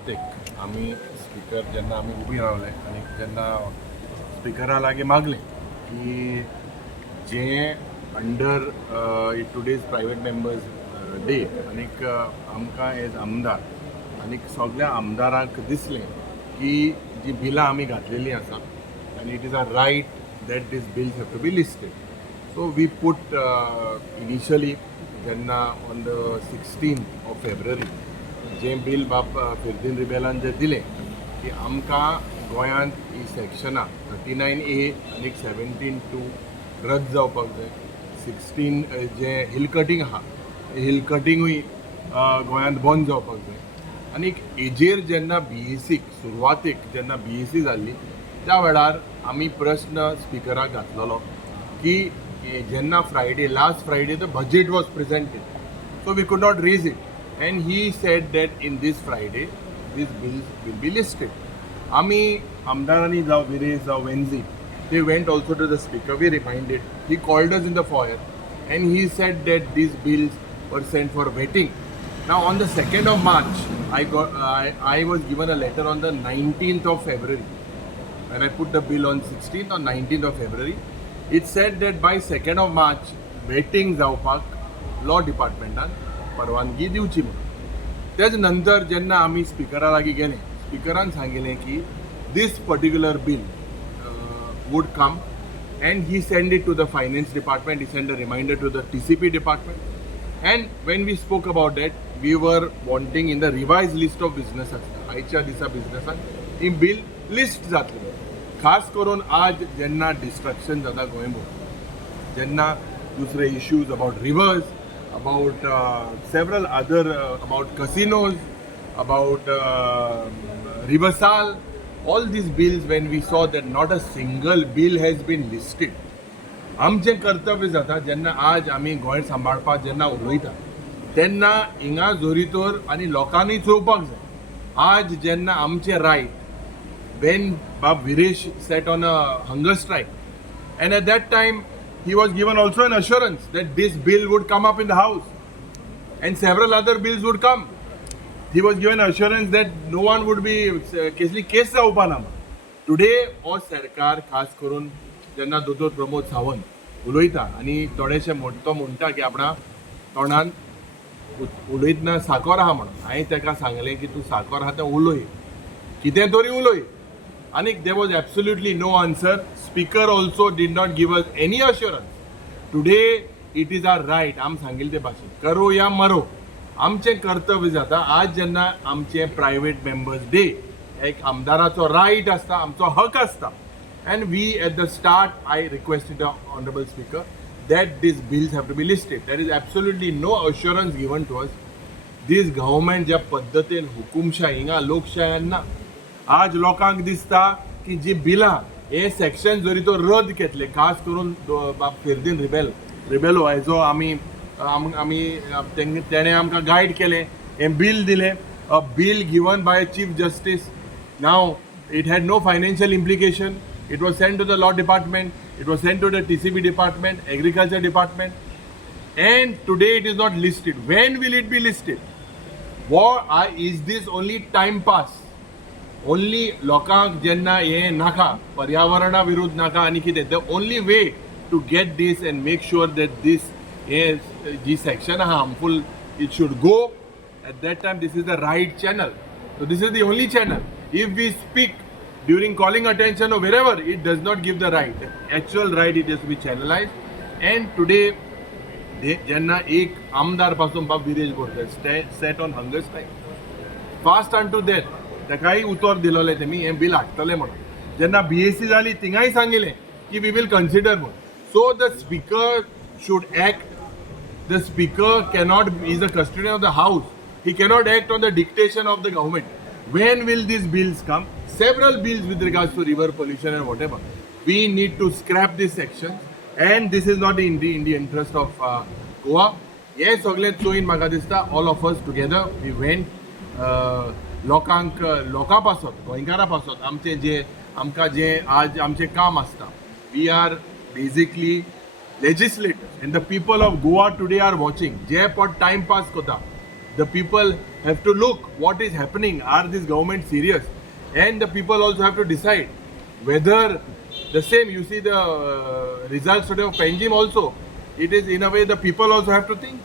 आम्ही स्पीकर जेन्ना आम्ही उभी रावले आणि जेन्ना स्पीकरा लागीं मागले की जे under today's private members day आनीक आमकां एज आमदार आनीक सगळ्या आमदारांक दिसलें की जी बिलां आमी घातलेलीं आसा आनी it is a right that these bills have to be listed. So we put initially जेन्ना on the 16th of February जे बिल बाब फिरदीन रिबेलान जे दिलें की आमकां गोंयांत ही सेक्शनां 39A आनीक 17(2) रद्द जावपाक जाय. 16 जे हिल कटींग आहा हिल कटींगूय गोंयांत बंद जावपाक जाय. आनीक हेजेर जेन्ना BECक सुरवातेक जेन्ना BEC जाल्ली त्या वेळार आमी प्रश्न स्पिकराक घातलेलो की जेन्ना last Friday the budget was presented, so we could not raise it. And he said that in this Friday, these bills will be listed. Ami Amdarani Zao, Virej Zao, Wenzi, they went also to the speaker. We reminded. He called us in the foyer and he said that these bills were sent for vetting. Now on the 2nd of March, I was given a letter on the 19th of February. When I put the bill on 16th or 19th of February, it said that by 2nd of March, vetting जावपाक law departmentan परवानगी दिवची म्हणून. तेज नंतर जेन्ना आमी स्पिकरा लागीं गेले, स्पिकरान सांगिल्लें की this particular bill would come and he sent it to the finance department. He sent a reminder to the TCP department. And when we spoke about that, we were wanting in the revised list of businesses, आयच्या दिसा बिझनेसाक ही bill list जातली. खास करून आज जेन्ना destruction जाता गोंयभर, जेन्ना दुसरे issues about reverse, about several other about casinos, about Riversal, all these bills, when we saw that not a single bill has been listed, आमचें कर्तव्य जाता जेन्ना आज आमी गोंय सांबाळपाक जेन्ना उलयता तेन्ना हिंगा जोरीतोर आनी लोकांनी चोवपाक जाय. आज जेन्ना आमचें riot when Bab Viresh sat on a hunger strike, and at that time he was given also an assurance that this bill would come up in the house and several other bills would come. He was given assurance that no one would be case जावपाना. Today हो सरकार खास करून जेन्ना दोतोर प्रमोद सावंत उलयता आनी थोडेशे तो म्हणटा की आपणा तोंडान उलयतना साकोर आहा म्हणून, हांवें ताका सांगलें की तूं साकोर आहा तें उलय, कितें तरी उलय. आनी there was absolutely no answer. Speaker also did not give us any assurance. Today it is our right. आम सांगिल्ले ते भाशेन करो या मरो, आमचें कर्तव्य जाता. आज जेन्ना आमचें प्रायवेट मेंबर्स डे, एक आमदाराचो रायट आसता, आमचो हक आसता. And we at the start I requested the honorable speaker that these bills have to be listed. There is absolutely no assurance given to us. This government ज्या पद्दतीन हुकुमशाही हिंगा लोकशायान ना. आज लोकांक दिसता की जी बिलां हे सेक्शन जरी तो रद्द घेतले, खास करून फिरदीन रिबेलो हेजो आमी तेणें आमकां गायड केलें, हें बिल दिलें, a bill given by chief justice. Now it had no financial implication. It was sent to the law department, it was sent to the TCP department, agriculture department, and today it is not listed. When will it be listed? Is this only time pass? Only लोकांक जेन्ना हे नाका, पर्यावरणा विरुद्ध नाका आनी कितें, the only way to get these and make sure that these हे जी सेक्शन आहा harmful it should go at that time. This is the right channel. So this is the only channel. If we speak during calling attention of वेरेवर, it does not give the right, actual right it is to be channelised. And today जेन्ना एक आमदार पासून बाब Viresh Borkar sat on hunger strike, fast on to that ताकाय उतर दिलोले तेमी हें बिल हाडटले म्हणून. जेन्ना BEC जाली थिंगाय सांगिल्लें की वी वील कन्सिडर म्हणून. So the speaker should act. The speaker cannot, is the custodian of the house, he cannot act on the dictation of the government. When will these bills come? Several bills with regards to river pollution and whatever. We need to scrap these sections, and this is not in the interest of Goa. हे सगळे चोयन म्हाका दिसता all of us together we went लोकां पासत, गोंयकारां पासत आमचें जे आमकां जें आज आमचें काम आसता. We are basically legislators and the people of Goa today are watching. जे पट टाइम पास कोता the people have to look what is happening. Are this government serious? And the people also have to decide whether the same. You see the results today of Panjim also. It is in a way the people also have to think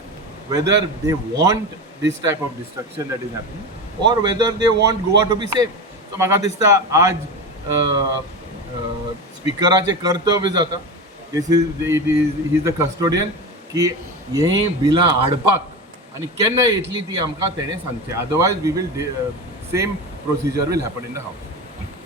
whether they want this type of destruction that is happening or whether they want Goa to be safe. So म्हाका दिसता आज स्पिकराचें कर्तव्य जाता. This is he is the custodian की हें बिलां हाडपाक आनी केन्ना येतली ती आमकां तेणें सांगचें. Otherwise we will same procedure will happen in the house.